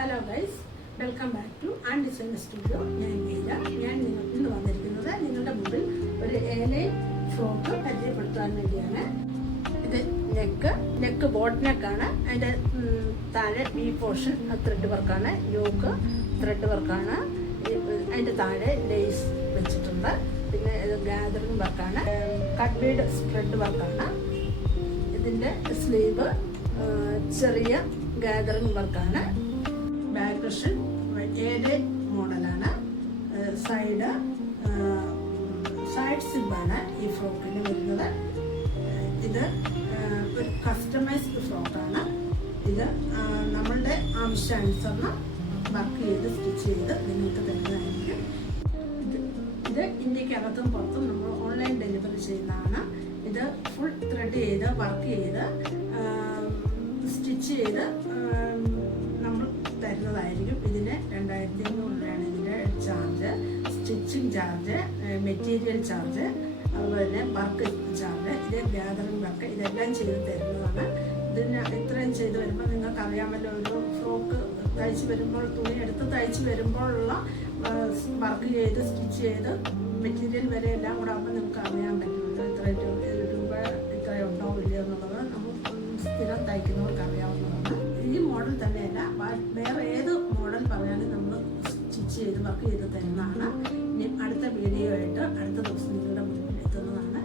Hello guys, welcome back two and design studio. ഞാൻ മീര. ഞാൻ ഇന്ന് വന്നിരിക്കുന്നത് നിങ്ങളുടെ മുമ്പിൽ ഒരു എയർലൈൻ ഫ്രോക്ക് പരിചയപ്പെടുത്താൻ വേണ്ടിയാണ്. ഇത് നെക്ക് ബോട്ട് നെക്കാണ്. അതിൻ്റെ താഴെ ബി പോർഷൻ ത്രെഡ് വർക്കാണ്. യോക്ക് ത്രെഡ് വർക്കാണ്. അതിൻ്റെ താഴെ ലേസ് വെച്ചിട്ടുണ്ട്. പിന്നെ ഇത് ഗാദറിങ് വർക്കാണ്. കട്ട് ബീഡ് സ്പ്രെഡ് വർക്കാണ്. ഇതിൻ്റെ സ്ലീവ് ചെറിയ ഗാദറിങ് വർക്കാണ്. ബാക്ക് ക്വസ്റ്റൻ ഏഴ് മോഡലാണ്. സൈഡ് സിബാണ് ഈ ഫ്രോക്കിന് വരുന്നത്. ഇത് ഒരു കസ്റ്റമൈസ്ഡ് ഫ്രോക്കാണ്. ഇത് നമ്മളുടെ ആവശ്യാനുസരണം വർക്ക് ചെയ്ത് സ്റ്റിച്ച് ചെയ്ത് നിങ്ങൾക്ക് തരുന്നതായിരിക്കും. ഇത് ഇന്ത്യക്കകത്തും പുറത്തും നമ്മൾ ഓൺലൈൻ ഡെലിവറി ചെയ്യുന്നതാണ്. ഇത് ഫുൾ ത്രെഡ് ചെയ്ത് വർക്ക് ചെയ്ത് സ്റ്റിച്ച് ചെയ്ത് നമ്മൾ തരുന്നതായിരിക്കും. ഇതിന് 2500 രൂപയാണ് ഇതിൻ്റെ charge. Stitching charge, material charge, അതുപോലെ തന്നെ വർക്ക് ചാർജ്, ഇത് ഗാദറിങ് വർക്ക്, ഇതെല്ലാം ചെയ്ത് തരുന്നതാണ്. ഇതിന് ഇത്രയും ചെയ്ത് വരുമ്പോൾ നിങ്ങൾക്ക് അറിയാമല്ലോ, ഒരു ഫ്രോക്ക് തയ്ച്ച് വരുമ്പോൾ, തുണി എടുത്ത് തയ്ച്ച് വരുമ്പോഴുള്ള വർക്ക് ചെയ്ത് സ്റ്റിച്ച് ചെയ്ത് മെറ്റീരിയൽ വരെ എല്ലാം കൂടെ ആകുമ്പോൾ നിങ്ങൾക്ക് അറിയാൻ പറ്റുമല്ലോ ഇത്ര രൂപ ഇത്രയുണ്ടോ ഇല്ലയോ എന്നുള്ളത്. നമ്മൾ സ്ഥിരം തയ്ക്കുന്നവർക്ക് അറിയാവുന്നതാണ്. ഈ മോഡൽ തന്നെയല്ല, വേറെ ഏത് മോഡൽ പറഞ്ഞാലും നമ്മൾ സ്റ്റിച്ച് ചെയ്ത് വർക്ക് ചെയ്ത് തരുന്നതാണ്. ഇനി അടുത്ത വീഡിയോ ആയിട്ട് അടുത്ത ദിവസം നിങ്ങളുടെ മുന്നിൽ എത്തുന്നതാണ്.